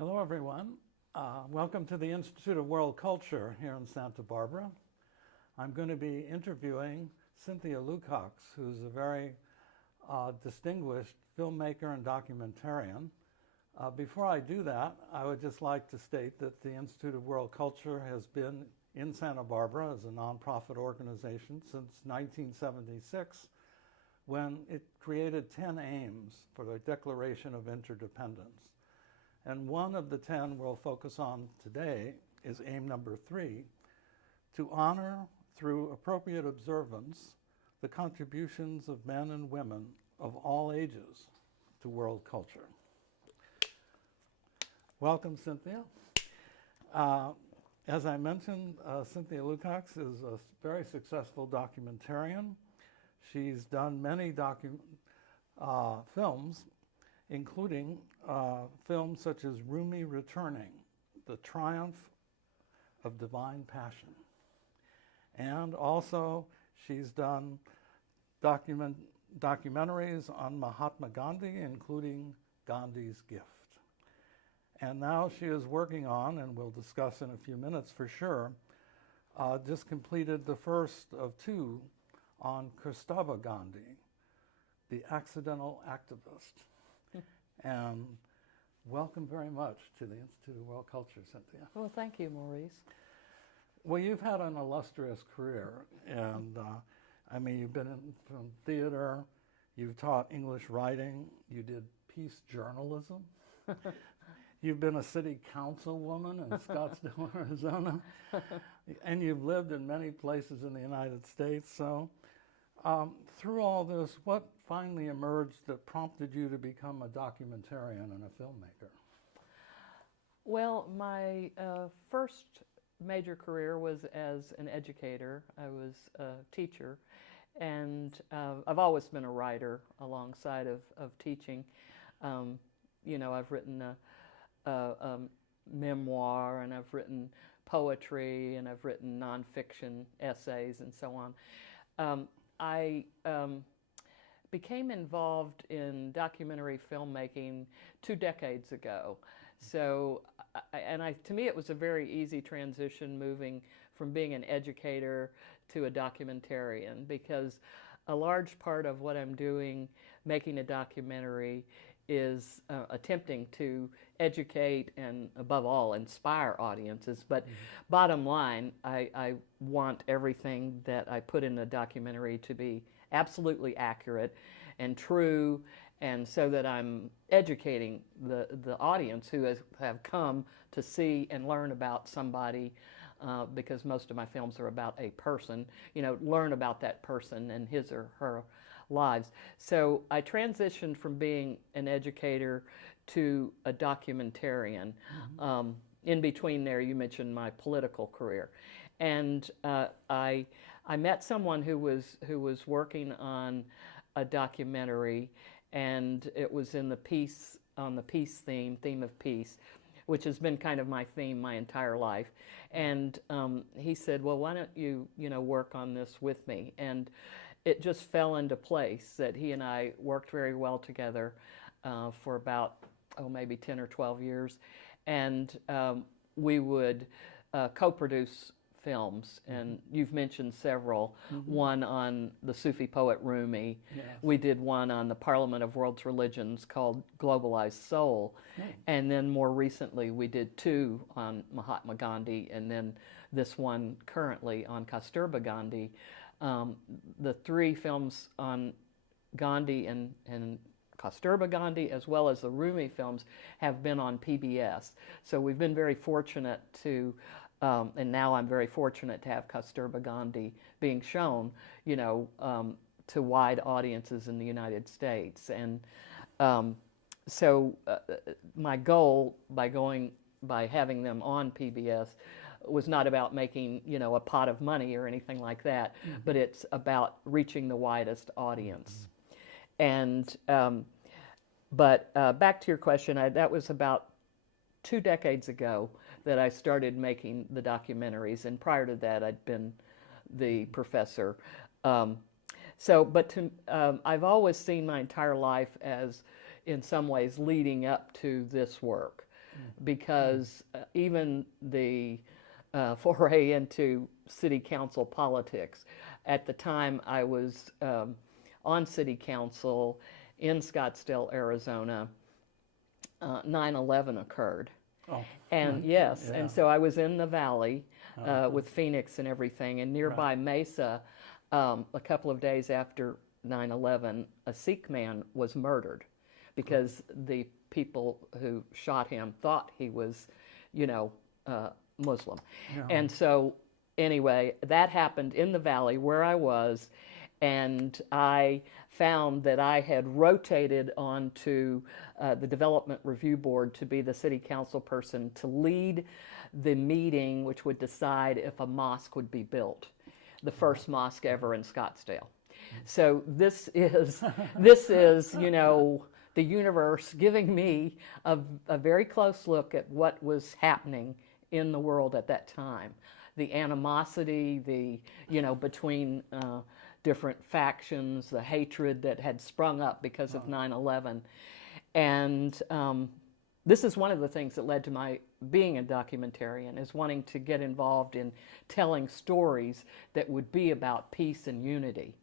Hello, everyone. Welcome to the Institute of World Culture here in Santa Barbara. I'm going to be interviewing Cynthia Lukas, who's a very distinguished filmmaker and documentarian. Before I do that, I would just like to state that the Institute of World Culture has been in Santa Barbara as a nonprofit organization since 1976, when it created 10 aims for the Declaration of Interdependence. And one of the 10 we'll focus on today is aim number 3, to honor through appropriate observance the contributions of men and women of all ages to world culture. Welcome, Cynthia. As I mentioned, Cynthia Lukas is a very successful documentarian. She's done many films, including films such as Rumi Returning, The Triumph of Divine Passion. And also, she's done documentaries on Mahatma Gandhi, including Gandhi's Gift. And now she is working on, and we'll discuss in a few minutes for sure, just completed the first of 2 on Kasturba Gandhi, the accidental activist. And welcome very much to the Institute of World Culture, Cynthia. Well, thank you, Maurice. Well, you've had an illustrious career, and I mean, you've been from theater, you've taught English writing, you did peace journalism, you've been a city councilwoman in Scottsdale, Arizona, and you've lived in many places in the United States. So through all this, what finally emerged that prompted you to become a documentarian and a filmmaker? Well, my first major career was as an educator. I was a teacher, and I've always been a writer alongside of teaching. You know, I've written a memoir, and I've written poetry, and I've written nonfiction essays, and so on. I became involved in documentary filmmaking 2 decades ago. So, to me, it was a very easy transition moving from being an educator to a documentarian, because a large part of what I'm doing, making a documentary, is attempting to educate and, above all, inspire audiences. But bottom line, I want everything that I put in a documentary to be absolutely accurate and true, and so that I'm educating the audience who have come to see and learn about somebody, because most of my films are about a person, you know, learn about that person and his or her lives. So I transitioned from being an educator to a documentarian. In between there, you mentioned my political career. And I met someone who was working on a documentary, and it was in the peace theme of peace, which has been kind of my theme my entire life. And he said, well, why don't you work on this with me? And it just fell into place that he and I worked very well together for about, maybe 10 or 12 years. And we would co-produce films, and you've mentioned several. One on the Sufi poet Rumi. Yes. We did one on the Parliament of World's Religions called Globalized Soul. And then more recently we did 2 on Mahatma Gandhi, and then this one currently on Kasturba Gandhi. The 3 films on Gandhi and Kasturba Gandhi, as well as the Rumi films, have been on PBS. So we've been very fortunate to, and now I'm very fortunate to have Kasturba Gandhi being shown, to wide audiences in the United States. And so my goal by having them on PBS was not about making, a pot of money or anything like that, but it's about reaching the widest audience. And but back to your question, that was about 2 decades ago that I started making the documentaries, and prior to that I'd been the professor. I've always seen my entire life as, in some ways, leading up to this work. because even the foray into city council politics, at the time I was on city council in Scottsdale, Arizona, 9/11 occurred. Oh. And yes, Yeah. and so I was in the valley with Phoenix and everything, and nearby Mesa, a couple of days after 9/11, a Sikh man was murdered because the people who shot him thought he was, Muslim. Yeah. And so anyway, that happened in the valley where I was, and I found that I had rotated onto the Development Review Board to be the city council person to lead the meeting which would decide if a mosque would be built, the first mosque ever in Scottsdale. So this is, the universe giving me a very close look at what was happening in the world at that time. The animosity, between different factions, the hatred that had sprung up because of 9/11. And this is one of the things that led to my being a documentarian, is wanting to get involved in telling stories that would be about peace and unity.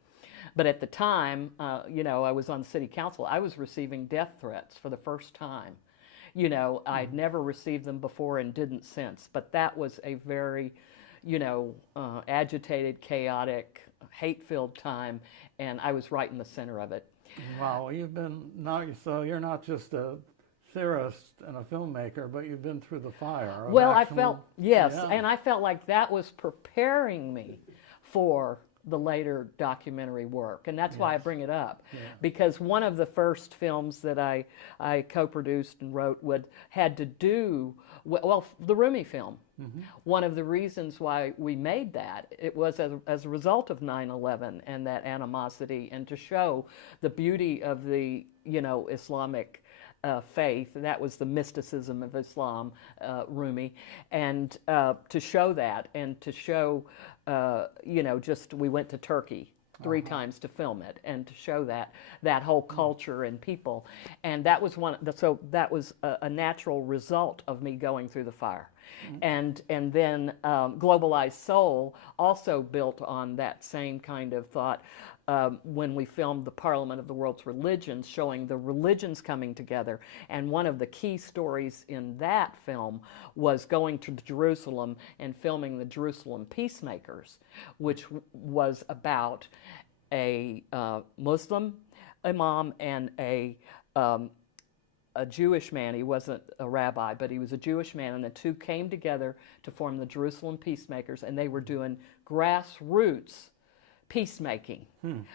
But at the time, I was on the city council, I was receiving death threats for the first time. I'd never received them before and didn't since, but that was a very, agitated, chaotic, hate-filled time, and I was right in the center of it. Wow, so you're not just a theorist and a filmmaker, but you've been through the fire. Well, I felt, yes, and I felt like that was preparing me for the later documentary work, and that's why I bring it up, because one of the first films that I co-produced and wrote had to do, the Rumi film. One of the reasons why we made that, it was as a result of 9/11 and that animosity, and to show the beauty of the, Islamic faith. That was the mysticism of Islam, Rumi, and to show that, and to show, we went to Turkey 3 times to film it, and to show that whole culture and people, and that was so that was a natural result of me going through the fire. And then Globalized Soul also built on that same kind of thought. When we filmed the Parliament of the World's Religions, showing the religions coming together. And one of the key stories in that film was going to Jerusalem and filming the Jerusalem Peacemakers, which was about a Muslim imam and a Jewish man. He wasn't a rabbi, but he was a Jewish man, and the two came together to form the Jerusalem Peacemakers, and they were doing grassroots peacemaking,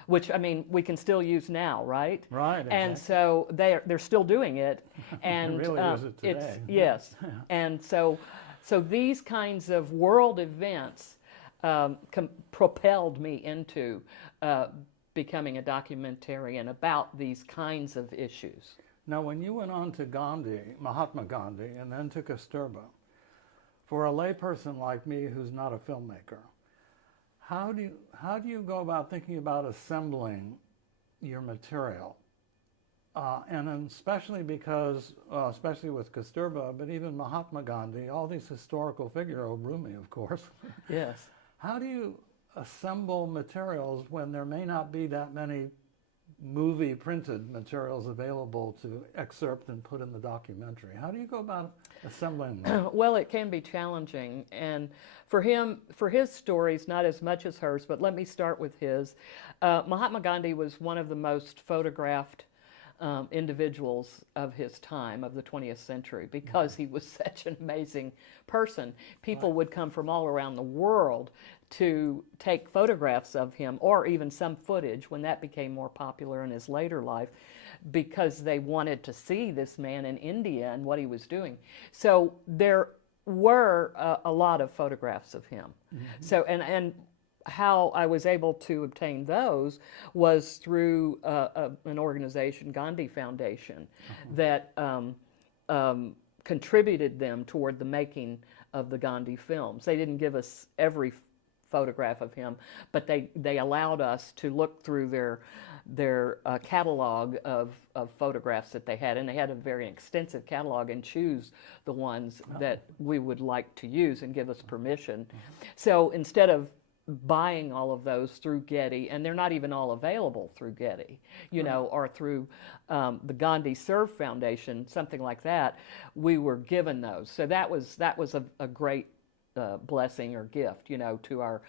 which, we can still use now, right? Right. Exactly. And so they're still doing it, and really use it today. Yes, and so these kinds of world events propelled me into becoming a documentarian about these kinds of issues. Now, when you went on to Mahatma Gandhi, and then to Kasturba, for a layperson like me who's not a filmmaker, how do you go about thinking about assembling your material? And especially because, especially with Kasturba, but even Mahatma Gandhi, all these historical figures, Rumi, of course. Yes. How do you assemble materials when there may not be that many movie printed materials available to excerpt and put in the documentary? How do you go about assembling them? Well, it can be challenging, and for his stories, not as much as hers, but let me start with his. Mahatma Gandhi was one of the most photographed individuals of his time, of the 20th century, because he was such an amazing person. People would come from all around the world to take photographs of him, or even some footage when that became more popular in his later life, because they wanted to see this man in India and what he was doing. So there were a lot of photographs of him. So and how I was able to obtain those was through an organization, Gandhi Foundation, that contributed them toward the making of the Gandhi films. They didn't give us every photograph of him, but they allowed us to look through their catalog of photographs that they had, and they had a very extensive catalog, and choose the ones that we would like to use and give us permission. So instead of buying all of those through Getty, and they're not even all available through Getty, you know, or through the Gandhi Serve Foundation, something like that, we were given those. So that was a great blessing or gift, you know, to our.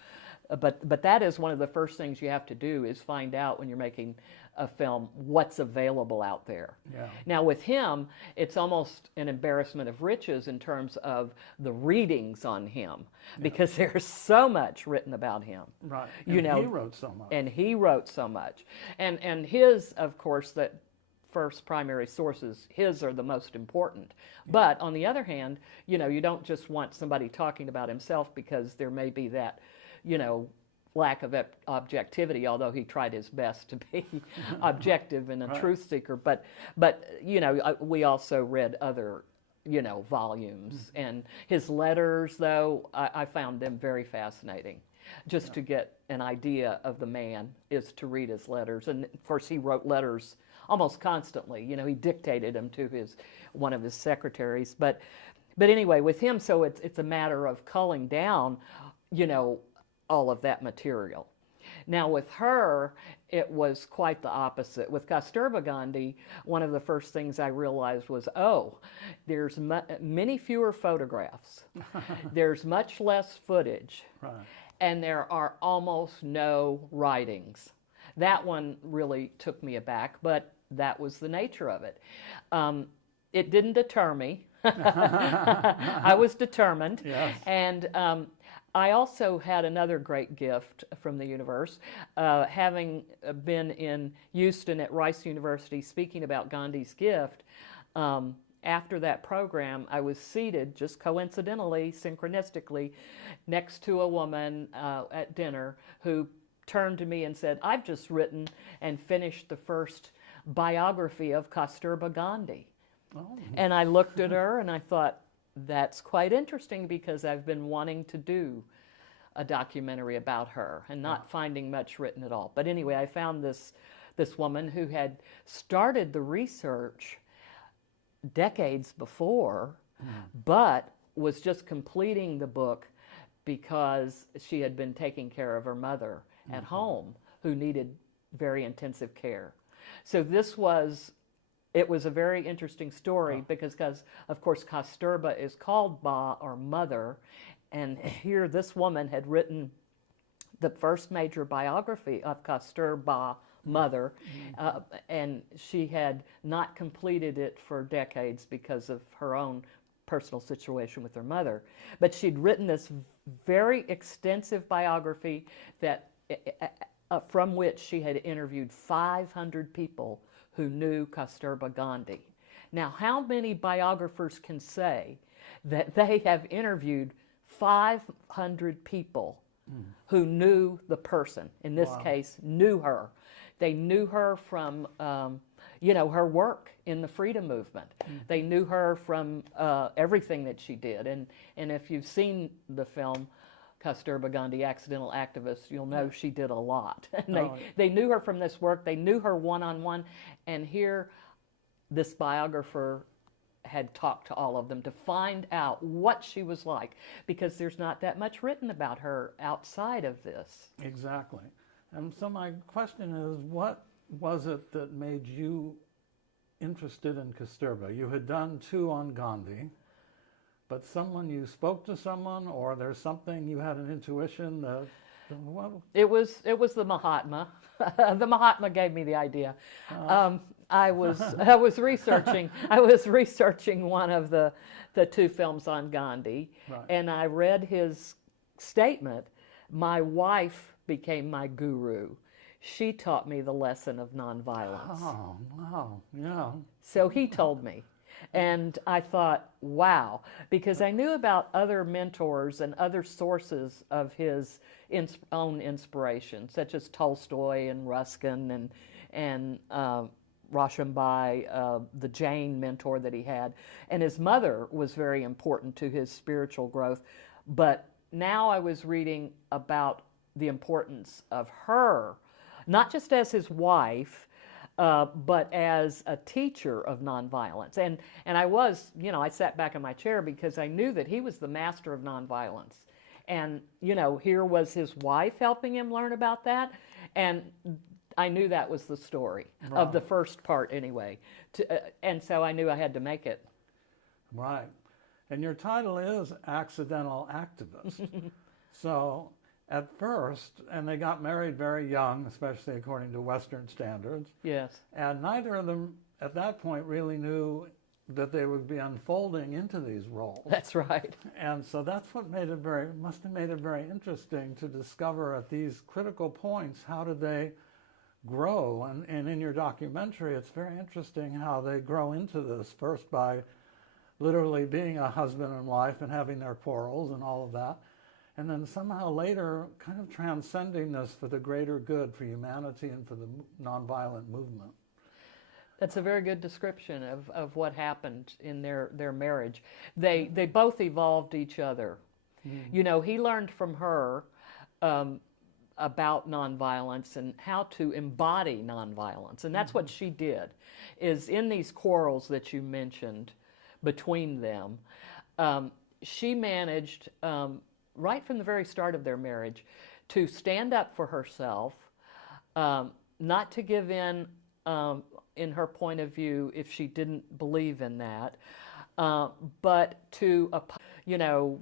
But that is one of the first things you have to do, is find out when you're making a film what's available out there. Yeah. Now with him, it's almost an embarrassment of riches in terms of the readings on him, because there's so much written about him. Right. You know, he wrote so much. And he wrote so much. And his, of course, that first primary sources, his are the most important. But on the other hand, you know, you don't just want somebody talking about himself, because there may be that, you know, lack of objectivity, although he tried his best to be objective and a truth seeker. But you know, we also read other, you know, volumes. And his letters, though, I found them very fascinating. Just to get an idea of the man is to read his letters. And of course, he wrote letters almost constantly. You know, he dictated them to one of his secretaries. But anyway, with him, so it's a matter of culling down, you know, all of that material. Now with her, it was quite the opposite. With Kasturba Gandhi, one of the first things I realized was, there's many fewer photographs. There's much less footage. Right. And there are almost no writings. That one really took me aback, but that was the nature of it. It didn't deter me. I was determined. Yes. And I also had another great gift from the universe, having been in Houston at Rice University speaking about Gandhi's gift. After that program, I was seated, just coincidentally, synchronistically, next to a woman at dinner who turned to me and said, "I've just written and finished the first biography of Kasturba Gandhi." Oh. And I looked at her and I thought, that's quite interesting, because I've been wanting to do a documentary about her and not finding much written at all. But anyway, I found this woman who had started the research decades before, but was just completing the book because she had been taking care of her mother at home, who needed very intensive care. So it was a very interesting story, because of course Kasturba is called Ba, or mother, and here this woman had written the first major biography of Kasturba, mother, and she had not completed it for decades because of her own personal situation with her mother. But she'd written this very extensive biography that from which she had interviewed 500 people who knew Kasturba Gandhi. Now, how many biographers can say that they have interviewed 500 people who knew the person? In this case, knew her. They knew her from, you know, her work in the freedom movement. They knew her from everything that she did. And if you've seen the film Kasturba Gandhi, Accidental Activist, you'll know she did a lot. And they knew her from this work. They knew her one-on-one. And here, this biographer had talked to all of them to find out what she was like, because there's not that much written about her outside of this. Exactly. And so my question is, what was it that made you interested in Kasturba? You had done 2 on Gandhi, but you spoke to someone, or there's something, you had an intuition that, well... It was the Mahatma. The Mahatma gave me the idea. I was researching one of the 2 films on Gandhi, and I read his statement, "My wife became my guru. She taught me the lesson of nonviolence." Oh, wow, yeah. So he told me. And I thought, wow, because I knew about other mentors and other sources of his own inspiration, such as Tolstoy and Ruskin and Rauschenbai, the Jain mentor that he had. And his mother was very important to his spiritual growth. But now I was reading about the importance of her, not just as his wife, but as a teacher of nonviolence. And I was, I sat back in my chair because I knew that he was the master of nonviolence. And, here was his wife helping him learn about that. And I knew that was the story of the first part anyway. And so I knew I had to make it. Right. And your title is Accidental Activist. So at first, and they got married very young, especially according to Western standards. Yes. And neither of them at that point really knew that they would be unfolding into these roles. That's right. And so that's what must have made it very interesting to discover at these critical points, how did they grow? And in your documentary, it's very interesting how they grow into this, first by literally being a husband and wife and having their quarrels and all of that, and then somehow later kind of transcending this for the greater good, for humanity and for the nonviolent movement. That's a very good description of what happened in their marriage. They both evolved each other. Mm. He learned from her about nonviolence and how to embody nonviolence. And that's what she did, is in these quarrels that you mentioned between them, she managed, right from the very start of their marriage, to stand up for herself, not to give in her point of view if she didn't believe in that, but to a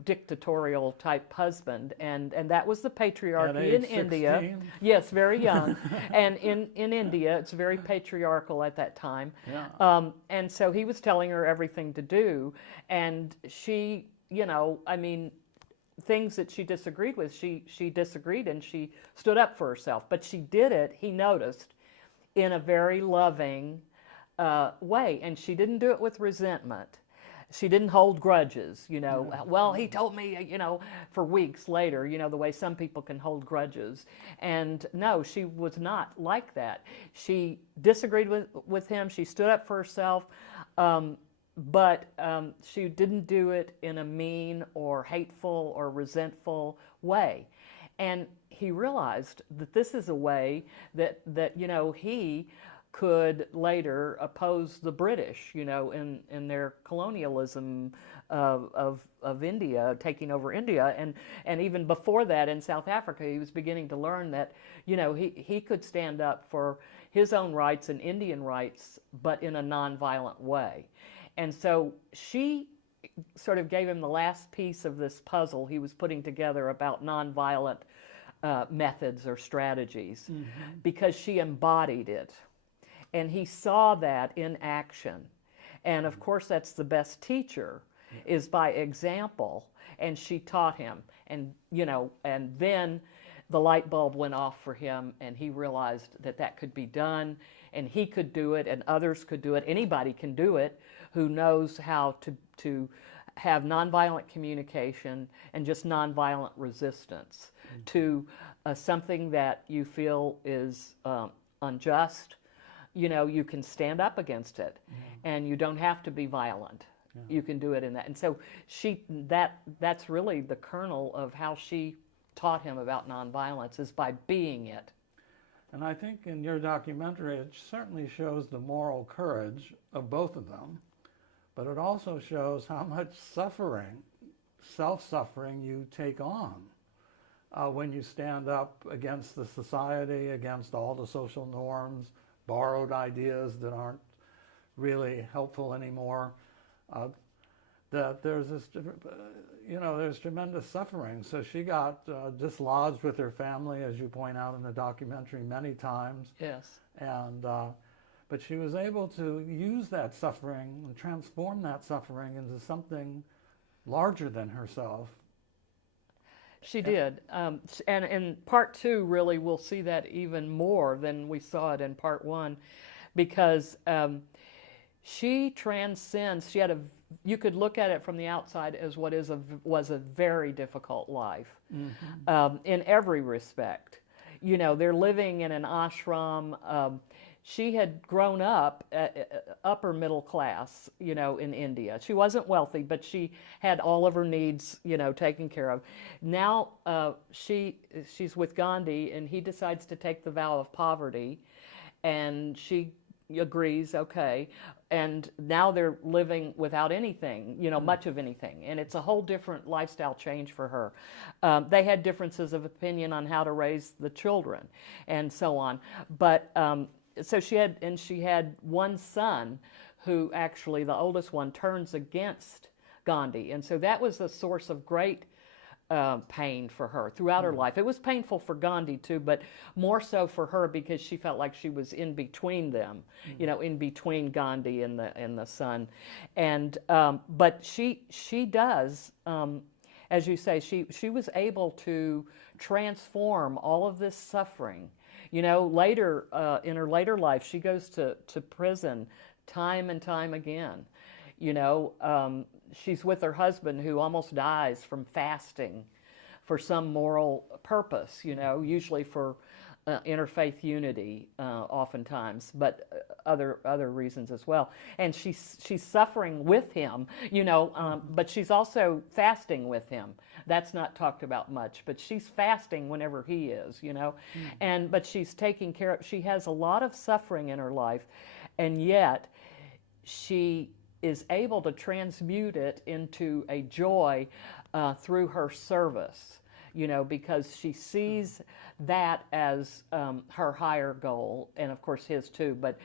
dictatorial type husband, and that was the patriarchy in India. Yes, very young. And in India, it's very patriarchal at that time. Yeah. And so he was telling her everything to do, and she, things that she disagreed with, she disagreed, and she stood up for herself. But she did it, he noticed, in a very loving way, and she didn't do it with resentment. She didn't hold grudges, well, he told me, for weeks later, the way some people can hold grudges. And no, she was not like that. She disagreed with him, she stood up for herself, but she didn't do it in a mean or hateful or resentful way. And he realized that this is a way that he could later oppose the British, in their colonialism of India, taking over India, and even before that in South Africa, he was beginning to learn that, he could stand up for his own rights and Indian rights, but in a nonviolent way. And so she sort of gave him the last piece of this puzzle he was putting together about nonviolent methods or strategies, because she embodied it. And he saw that in action. And of course, that's the best teacher, is by example. And she taught him. And, and then the light bulb went off for him, and he realized that that could be done, and he could do it, and others could do it. Anybody can do it who knows how to have nonviolent communication and just nonviolent resistance to something that you feel is unjust. You can stand up against it, and you don't have to be violent. Yeah. You can do it in that. And so that's really the kernel of how she taught him about nonviolence, is by being it. And I think in your documentary, it certainly shows the moral courage of both of them, but it also shows how much suffering, self-suffering, you take on when you stand up against the society, against all the social norms, borrowed ideas that aren't really helpful anymore, that there's this, there's tremendous suffering. So she got dislodged with her family, as you point out in the documentary, many times. Yes. And, but she was able to use that suffering and transform that suffering into something larger than herself. She did. And in part two, really, we'll see that even more than we saw it in part one, because she transcends, you could look at it from the outside as what was a very difficult life, in every respect. They're living in an ashram. she had grown up upper middle class, you know, in India. She wasn't wealthy, but she had all of her needs, you know, taken care of. Now she's with Gandhi, and he decides to take the vow of poverty, and she agrees, okay, and now they're living without anything, you know, much of anything, and it's a whole different lifestyle change for her. They had differences of opinion on how to raise the children and so on, but so she had one son who actually, the oldest one, turns against Gandhi, and so that was a source of great pain for her throughout her life. It was painful for Gandhi too, but more so for her because she felt like she was in between them, you know, in between Gandhi and the son. And but she does, as you say, she was able to transform all of this suffering. You know, later in her later life, she goes to prison time and time again. You know, she's with her husband who almost dies from fasting for some moral purpose, you know, usually for interfaith unity oftentimes, but other reasons as well. And she's suffering with him, you know, but she's also fasting with him. That's not talked about much, but she's fasting whenever he is, you know, but she's taking care of, she has a lot of suffering in her life, and yet she is able to transmute it into a joy through her service, you know, because she sees that as her higher goal, and of course his too, but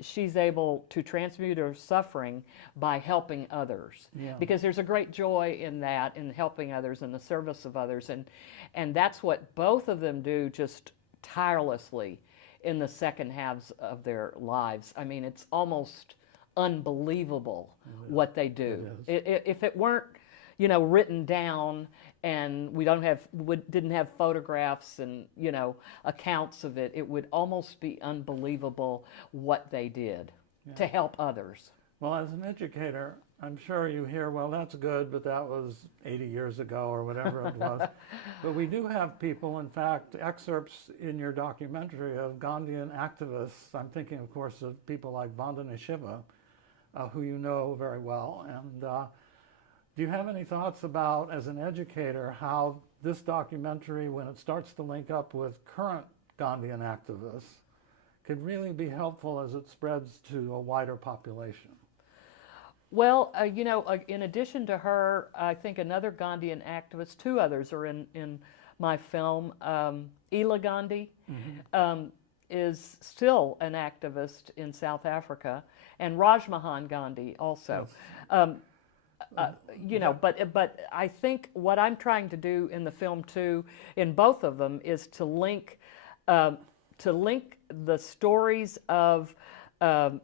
she's able to transmute her suffering by helping others, because there's a great joy in that, in helping others, in the service of others, and that's what both of them do just tirelessly in the second halves of their lives. I mean, it's almost unbelievable what they do. If it weren't, you know, written down, and we didn't have photographs and, you know, accounts of it, it would almost be unbelievable what they did to help others. Well, as an educator, I'm sure you hear, well, that's good, but that was 80 years ago or whatever it was. But we do have people, in fact, excerpts in your documentary of Gandhian activists. I'm thinking, of course, of people like Vandana Shiva, who you know very well. And do you have any thoughts about, as an educator, how this documentary, when it starts to link up with current Gandhian activists, could really be helpful as it spreads to a wider population? Well, you know, in addition to her, I think another Gandhian activist, two others are in my film. Ela Gandhi is still an activist in South Africa, and Rajmohan Gandhi also. Yes. You know, but I think what I'm trying to do in the film too, in both of them, is to link the stories of that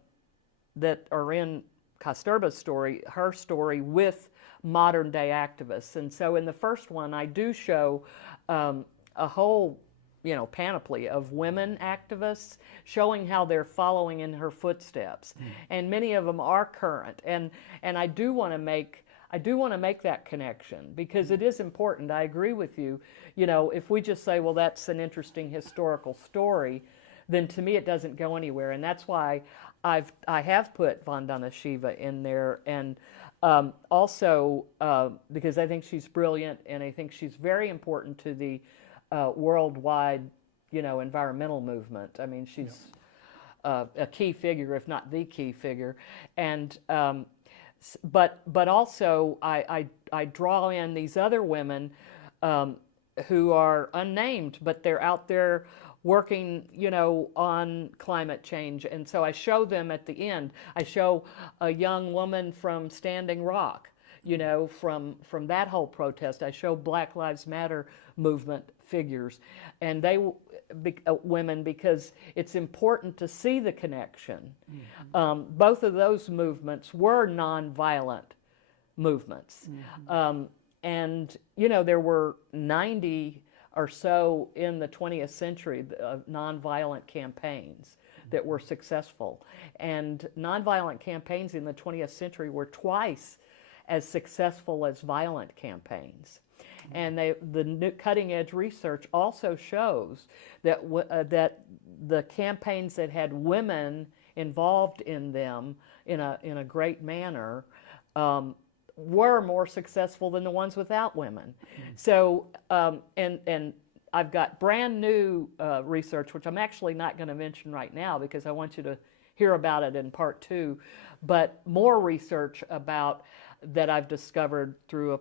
are in Kasturba's story, her story, with modern day activists. And so in the first one, I do show a whole, you know, panoply of women activists, showing how they're following in her footsteps, and many of them are current. And I do want to make that connection, because it is important. I agree with you. You know, if we just say, well, that's an interesting historical story, then to me it doesn't go anywhere. And that's why I have put Vandana Shiva in there, and also because I think she's brilliant, and I think she's very important to the worldwide, you know, environmental movement. I mean, she's a key figure, if not the key figure, and but also I draw in these other women who are unnamed, but they're out there working, you know, on climate change. And so I show them at the end. I show a young woman from Standing Rock, you know, from that whole protest. I show Black Lives Matter movement figures, and they women, because it's important to see the connection. Both of those movements were nonviolent movements. And, you know, there were 90 or so in the 20th century of nonviolent campaigns that were successful. And nonviolent campaigns in the 20th century were twice as successful as violent campaigns. And the new cutting edge research also shows that that the campaigns that had women involved in them in a great manner were more successful than the ones without women. So and I've got brand new research, which I'm actually not going to mention right now because I want you to hear about it in part 2, but more research about that I've discovered through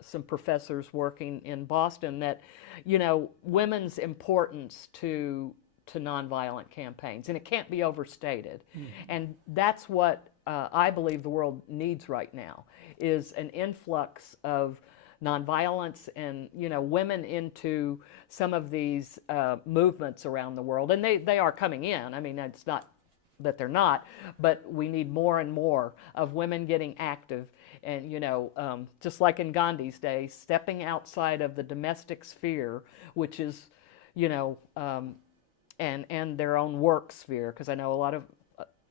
some professors working in Boston that, you know, women's importance to nonviolent campaigns, and it can't be overstated. And that's what I believe the world needs right now, is an influx of nonviolence and, you know, women into some of these movements around the world. And they are coming in. I mean, it's not that they're not, but we need more and more of women getting active. And, you know, just like in Gandhi's day, stepping outside of the domestic sphere, which is, you know, and their own work sphere, because I know a lot of,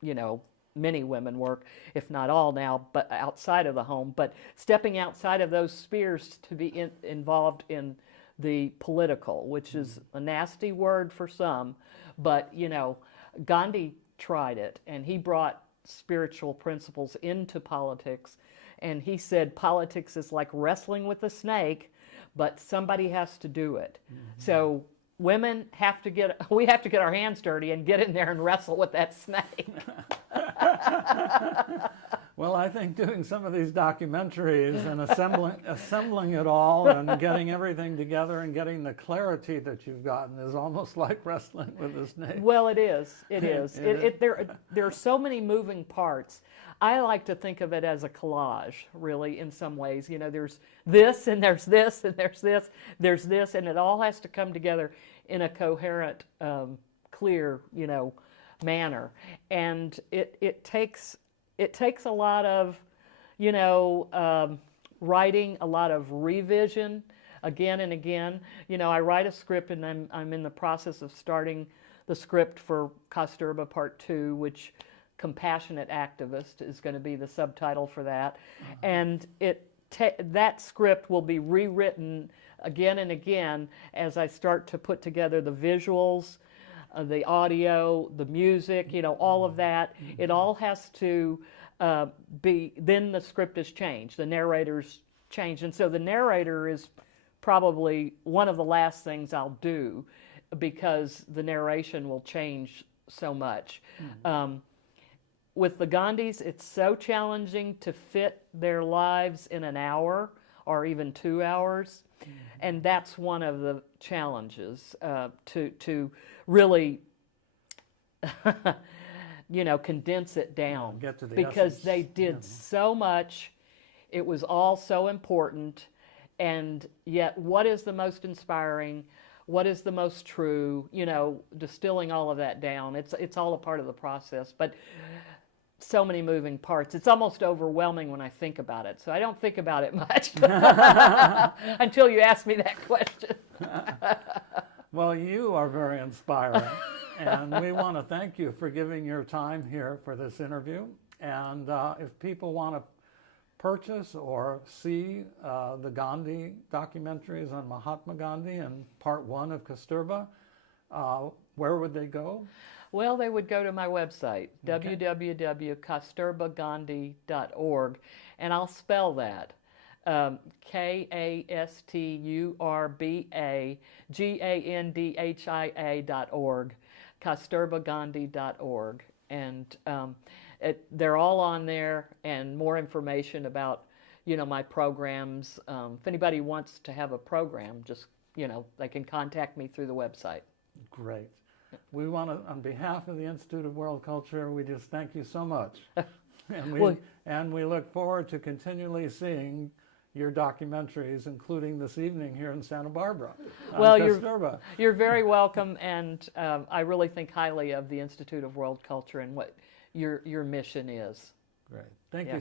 you know, many women work, if not all now, but outside of the home. But stepping outside of those spheres to be involved in the political, which is a nasty word for some, but, you know, Gandhi tried it, and he brought spiritual principles into politics. And he said politics is like wrestling with a snake, but somebody has to do it. So women have to we have to get our hands dirty and get in there and wrestle with that snake. Well, I think doing some of these documentaries and assembling it all and getting everything together and getting the clarity that you've gotten is almost like wrestling with a snake. Well, it is. It is. There are so many moving parts. I like to think of it as a collage, really, in some ways. You know, there's this, and there's this, and there's this, there's this, and it all has to come together in a coherent, clear, you know, manner. And it takes a lot of, you know, writing, a lot of revision, again and again. You know, I write a script, and I'm in the process of starting the script for Kasturba Part 2, which Compassionate Activist is going to be the subtitle for that. And that script will be rewritten again and again as I start to put together the visuals, the audio, the music, you know, all of that. It all has to then the script is changed, the narrator's changed. And so the narrator is probably one of the last things I'll do because the narration will change so much. With the Gandhis, it's so challenging to fit their lives in an hour or even 2 hours. And that's one of the challenges, to really, you know, condense it down. Get to the because essence. They did so much. It was all so important. And yet, what is the most inspiring? What is the most true? You know, distilling all of that down. It's all a part of the process. But so many moving parts. It's almost overwhelming when I think about it. So I don't think about it much until you ask me that question. Well, you are very inspiring, and we want to thank you for giving your time here for this interview. And if people want to purchase or see the Gandhi documentaries on Mahatma Gandhi and Part 1 of Kasturba, where would they go? Well, they would go to my website, www.kasturbagandhi.org, and I'll spell that, KASTURBAGANDHIA.org, kasturbagandhi.org. And they're all on there, and more information about, you know, my programs. If anybody wants to have a program, just, you know, they can contact me through the website. Great. We want to, on behalf of the Institute of World Culture, we just thank you so much. And we look forward to continually seeing your documentaries, including this evening here in Santa Barbara. Well, you're very welcome, and I really think highly of the Institute of World Culture and what your mission is. Great. Thank you.